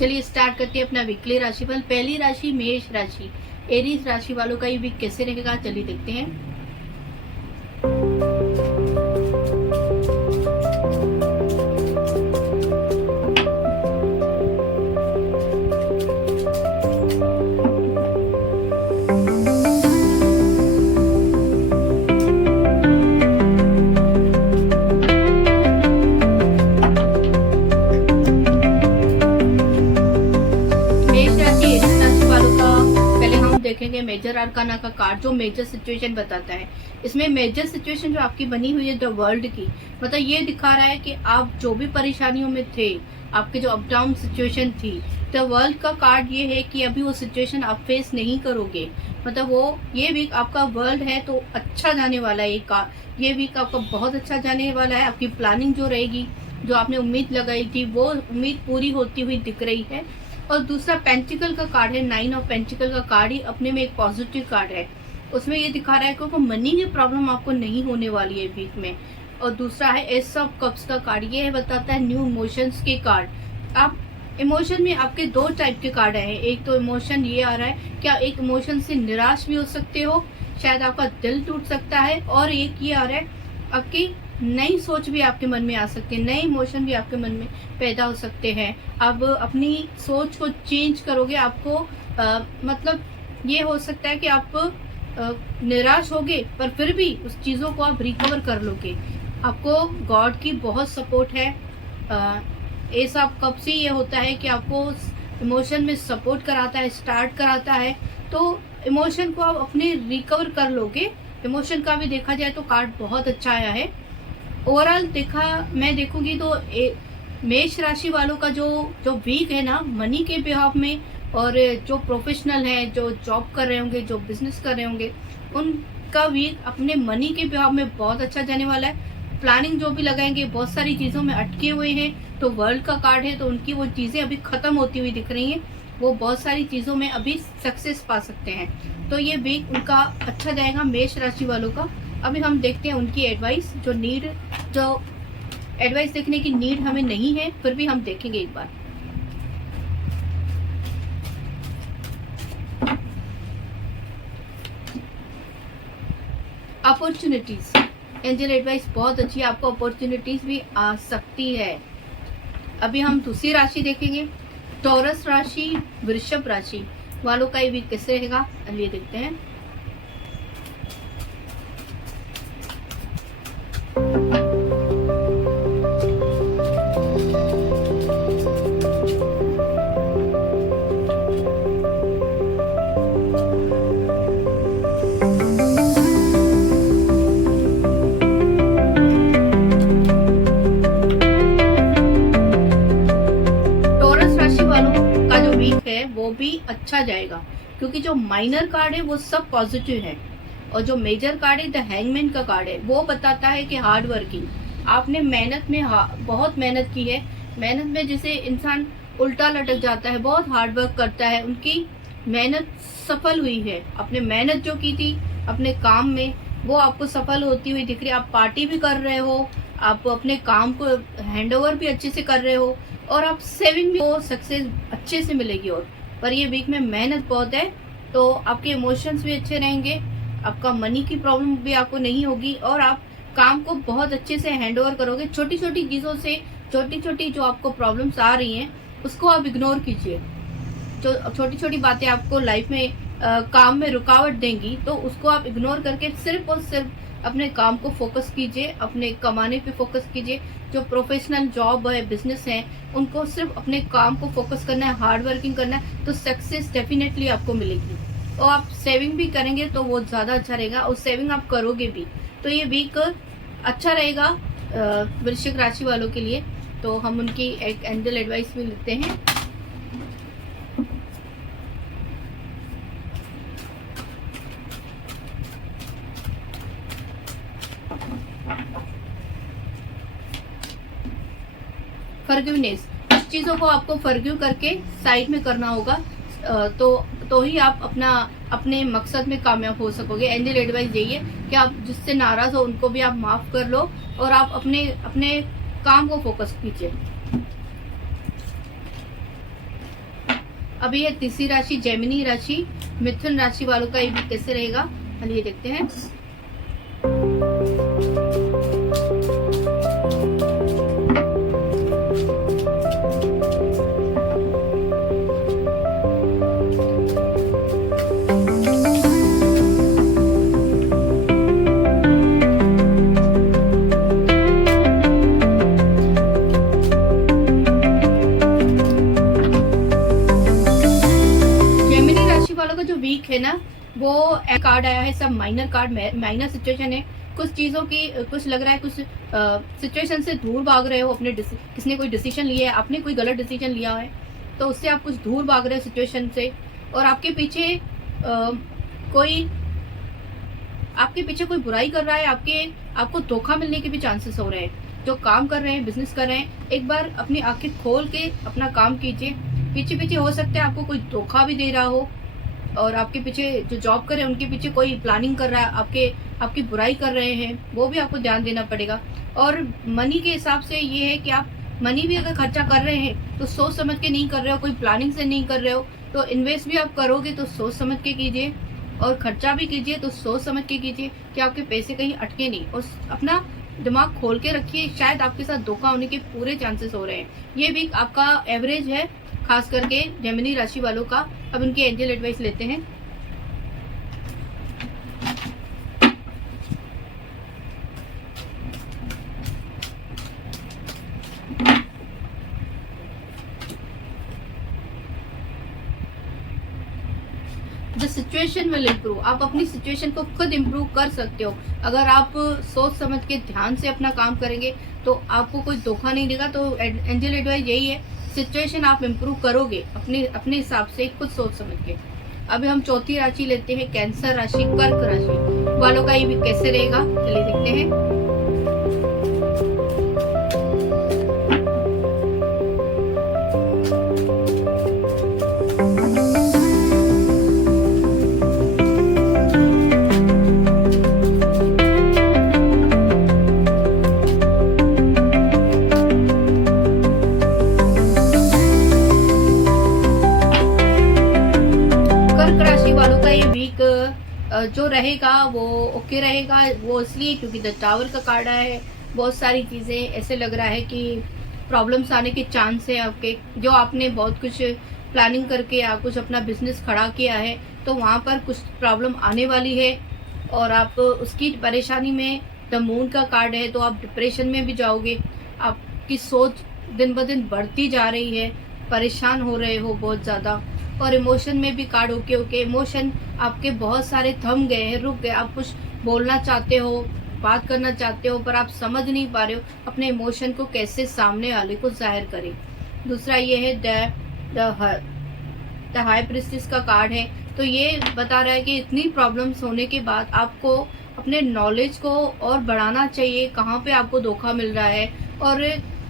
चलिए स्टार्ट करते हैं अपना वीकली राशिफल। पहली राशि मेष राशि, एरीज राशि वालों का ये वीक कैसे रहेगा चलिए देखते हैं। देखेंगे मेजर आर्काना का कार्ड जो मेजर सिचुएशन बताता है। इसमें मेजर सिचुएशन जो आपकी बनी हुई है द वर्ल्ड की, मतलब ये दिखा रहा है कि आप जो भी परेशानियों में थे, आपके जो अप डाउन सिचुएशन थी, द वर्ल्ड का कार्ड ये है कि अभी वो सिचुएशन आप फेस नहीं करोगे। मतलब वो ये वीक आपका वर्ल्ड है तो अच्छा जाने वाला है। ये वीक आपका बहुत अच्छा जाने वाला है। आपकी प्लानिंग जो रहेगी, जो आपने उम्मीद लगाई थी, वो उम्मीद पूरी होती हुई दिख रही है। और दूसरा पेंटिकल का कार्ड है, 9 ऑफ पेंटिकल का कार्ड ही अपने में एक पॉजिटिव कार्ड है। उसमें ये दिखा रहा है कि मनी की प्रॉब्लम आपको नहीं होने वाली है वीक में। और दूसरा है एस ऑफ कप्स का कार्ड, ये है बताता है न्यू इमोशंस के कार्ड। आप इमोशन में आपके दो टाइप के कार्ड आए हैं। एक तो इमोशन ये आ रहा है कि आप एक इमोशन से निराश भी हो सकते हो, शायद आपका दिल टूट सकता है। और एक ये आ रहा है आपकी नई सोच भी आपके मन में आ सकती है, नए इमोशन भी आपके मन में पैदा हो सकते हैं। अब अपनी सोच को चेंज करोगे, आपको मतलब ये हो सकता है कि आप निराश होगे पर फिर भी उस चीज़ों को आप रिकवर कर लोगे। आपको गॉड की बहुत सपोर्ट है। एस ऑफ कप्स ही ये होता है कि आपको इमोशन में सपोर्ट कराता है, स्टार्ट कराता है, तो इमोशन को आप अपने रिकवर कर लोगे। इमोशन का भी देखा जाए तो कार्ड बहुत अच्छा आया है। ओवरऑल मैं देखूंगी तो मेष राशि वालों का जो वीक है ना मनी के बिहाफ में, और जो प्रोफेशनल है, जो जॉब कर रहे होंगे, जो बिजनेस कर रहे होंगे, उनका वीक अपने मनी के बिहाफ में बहुत अच्छा जाने वाला है। प्लानिंग जो भी लगाएंगे, बहुत सारी चीज़ों में अटके हुए हैं, तो वर्ल्ड का कार्ड है तो उनकी वो चीज़ें अभी खत्म होती हुई दिख रही हैं। वो बहुत सारी चीज़ों में अभी सक्सेस पा सकते हैं। तो ये वीक उनका अच्छा जाएगा मेष राशि वालों का। अभी हम देखते हैं उनकी एडवाइस, जो एडवाइस देखने की नीड हमें नहीं है, फिर भी हम देखेंगे एक बार। अपॉर्चुनिटीज, एंजल एडवाइस बहुत अच्छी है, आपको अपॉर्चुनिटीज भी आ सकती है। अभी हम दूसरी राशि देखेंगे, टॉरस राशि, वृषभ राशि वालों का ये वीक कैसे रहेगा चलिए देखते हैं। वो भी अच्छा जाएगा क्योंकि जो माइनर कार्ड है वो सब पॉजिटिव है, और जो मेजर कार्ड है द हैंगमैन का कार्ड है, वो बताता है कि हार्ड वर्किंग, आपने मेहनत में बहुत मेहनत की है। मेहनत में जैसे इंसान उल्टा लटक जाता है, बहुत हार्ड वर्क करता है, उनकी मेहनत सफल हुई है। आपने मेहनत जो की थी अपने काम में वो आपको सफल होती हुई दिख रही है। आप पार्टी भी कर रहे हो, आप अपने काम को हैंडओवर भी अच्छे से कर रहे हो, और आप सेविंग भी सक्सेस अच्छे से मिलेगी। और पर ये वीक में मेहनत बहुत है, तो आपके इमोशंस भी अच्छे रहेंगे, आपका मनी की प्रॉब्लम भी आपको नहीं होगी, और आप काम को बहुत अच्छे से हैंडओवर करोगे। छोटी छोटी चीज़ों से, छोटी छोटी जो आपको प्रॉब्लम्स आ रही हैं उसको आप इग्नोर कीजिए। जो छोटी छोटी बातें आपको लाइफ में काम में रुकावट देंगी, तो उसको आप इग्नोर करके सिर्फ और सिर्फ अपने काम को फोकस कीजिए, अपने कमाने पे फोकस कीजिए। जो प्रोफेशनल जॉब है, बिजनेस है, उनको सिर्फ अपने काम को फोकस करना है, हार्ड वर्किंग करना है, तो सक्सेस डेफिनेटली आपको मिलेगी। और आप सेविंग भी करेंगे तो वो ज़्यादा अच्छा रहेगा, और सेविंग आप करोगे भी, तो ये वीक अच्छा रहेगा वृश्चिक राशि वालों के लिए। तो हम उनकी एक एंजल एडवाइस भी लेते हैं। फॉरगिवनेस, कुछ चीज़ों को आपको फॉरगिव करके साइड में करना होगा, तो ही आप अपने मकसद में कामयाब हो सकोगे। एंजल एडवाइस यही है कि आप जिससे नाराज हो उनको भी आप माफ कर लो, और आप अपने काम को फोकस कीजिए। अभी ये तीसरी राशि जेमिनी राशि, मिथुन राशि वालों का ये कैसे रहेगा, चलिए देखते हैं। जो वीक है ना, वो कार्ड आया है, सब माइनर कार्ड, माइनर सिचुएशन है। कुछ चीजों की कुछ लग रहा है, कुछ सिचुएशन से दूर भाग रहे हो, अपने किसने कोई डिसीजन लिया है, आपने कोई गलत डिसीजन लिया है तो उससे आप कुछ दूर भाग रहे हो सिचुएशन से। और आपके पीछे कोई बुराई कर रहा है, आपको धोखा मिलने के भी चांसेस हो रहे हैं। जो काम कर रहे हैं, बिजनेस कर रहे हैं, एक बार अपनी आंखें खोल के अपना काम कीजिए। पीछे हो सकता है आपको कोई धोखा भी दे रहा हो, और आपके पीछे जो जॉब कर रहे हैं उनके पीछे कोई प्लानिंग कर रहा है, आपकी बुराई कर रहे हैं, वो भी आपको ध्यान देना पड़ेगा। और मनी के हिसाब से ये है कि आप मनी भी अगर खर्चा कर रहे हैं तो सोच समझ के नहीं कर रहे हो, कोई प्लानिंग से नहीं कर रहे हो। तो इन्वेस्ट भी आप करोगे तो सोच समझ के कीजिए, और खर्चा भी कीजिए तो सोच समझ के कीजिए कि आपके पैसे कहीं अटके नहीं। और अपना दिमाग खोल के रखिए, शायद आपके साथ धोखा होने के पूरे चांसेस हो रहे हैं। ये भी आपका एवरेज है, खास करके जेमिनी राशि वालों का। अब उनकी एंजल एडवाइस लेते हैं। The situation will improve. आप अपनी सिचुएशन को खुद इम्प्रूव कर सकते हो। अगर आप सोच समझ के ध्यान से अपना काम करेंगे तो आपको कोई धोखा नहीं देगा। तो एंजल एडवाइस यही है, सिचुएशन आप इम्प्रूव करोगे अपने हिसाब से, खुद सोच समझ के। अभी हम चौथी राशि लेते हैं, कैंसर राशि, कर्क राशि वालों का ये भी कैसे रहेगा, चलिए देखते हैं। जो रहेगा वो ओके रहेगा, वो इसलिए क्योंकि द टावर का कार्ड आया है। बहुत सारी चीज़ें ऐसे लग रहा है कि प्रॉब्लम्स आने के चांस है आपके। जो आपने बहुत कुछ प्लानिंग करके या कुछ अपना बिजनेस खड़ा किया है तो वहाँ पर कुछ प्रॉब्लम आने वाली है, और आप उसकी परेशानी में, द मून का कार्ड है तो आप डिप्रेशन में भी जाओगे। आपकी सोच दिन ब दिन बढ़ती जा रही है, परेशान हो रहे हो बहुत ज़्यादा। और इमोशन में भी कार्ड ओके, इमोशन आपके बहुत सारे थम गए हैं, रुक गए। आप कुछ बोलना चाहते हो, बात करना चाहते हो, पर आप समझ नहीं पा रहे हो अपने इमोशन को कैसे सामने वाले को जाहिर करें। दूसरा ये है द हाई प्रिस्टेस का कार्ड है, तो ये बता रहा है कि इतनी प्रॉब्लम्स होने के बाद आपको अपने नॉलेज को और बढ़ाना चाहिए, कहाँ पे आपको धोखा मिल रहा है। और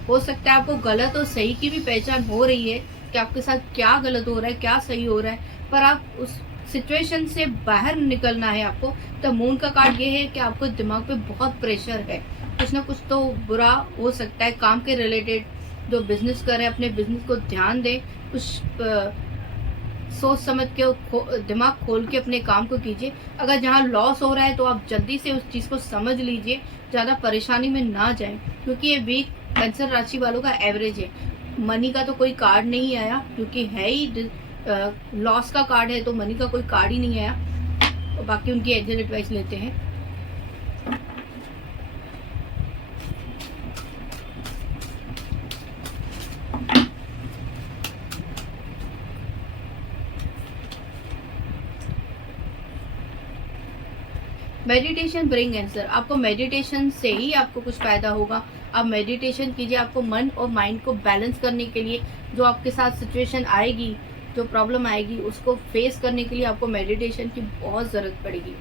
हो सकता है आपको गलत और सही की भी पहचान हो रही है कि आपके साथ क्या गलत हो रहा है, क्या सही हो रहा है, पर आप उस सिचुएशन से बाहर निकलना है आपको। तो मून का कार्ड ये है कि आपको दिमाग पे बहुत प्रेशर है, कुछ ना कुछ तो बुरा हो सकता है काम के रिलेटेड। जो बिजनेस कर रहे हैं अपने बिजनेस को ध्यान दें, कुछ सोच समझ के दिमाग खोल के अपने काम को कीजिए। अगर जहाँ लॉस हो रहा है तो आप जल्दी से उस चीज़ को समझ लीजिए, ज़्यादा परेशानी में ना जाएं, क्योंकि ये वीक कैंसर राशि वालों का एवरेज है। मनी का तो कोई कार्ड नहीं आया, क्योंकि है ही लॉस का कार्ड है, तो मनी का कोई कार्ड ही नहीं आया। तो बाकी उनकी एंजल एडवाइस लेते हैं। Meditation bring answer. आपको मेडिटेशन से ही आपको कुछ फायदा होगा। आप मेडिटेशन कीजिए, आपको मन और माइंड को बैलेंस करने के लिए, जो आपके साथ सिचुएशन आएगी, जो प्रॉब्लम आएगी, उसको फेस करने के लिए आपको मेडिटेशन की बहुत ज़रूरत पड़ेगी।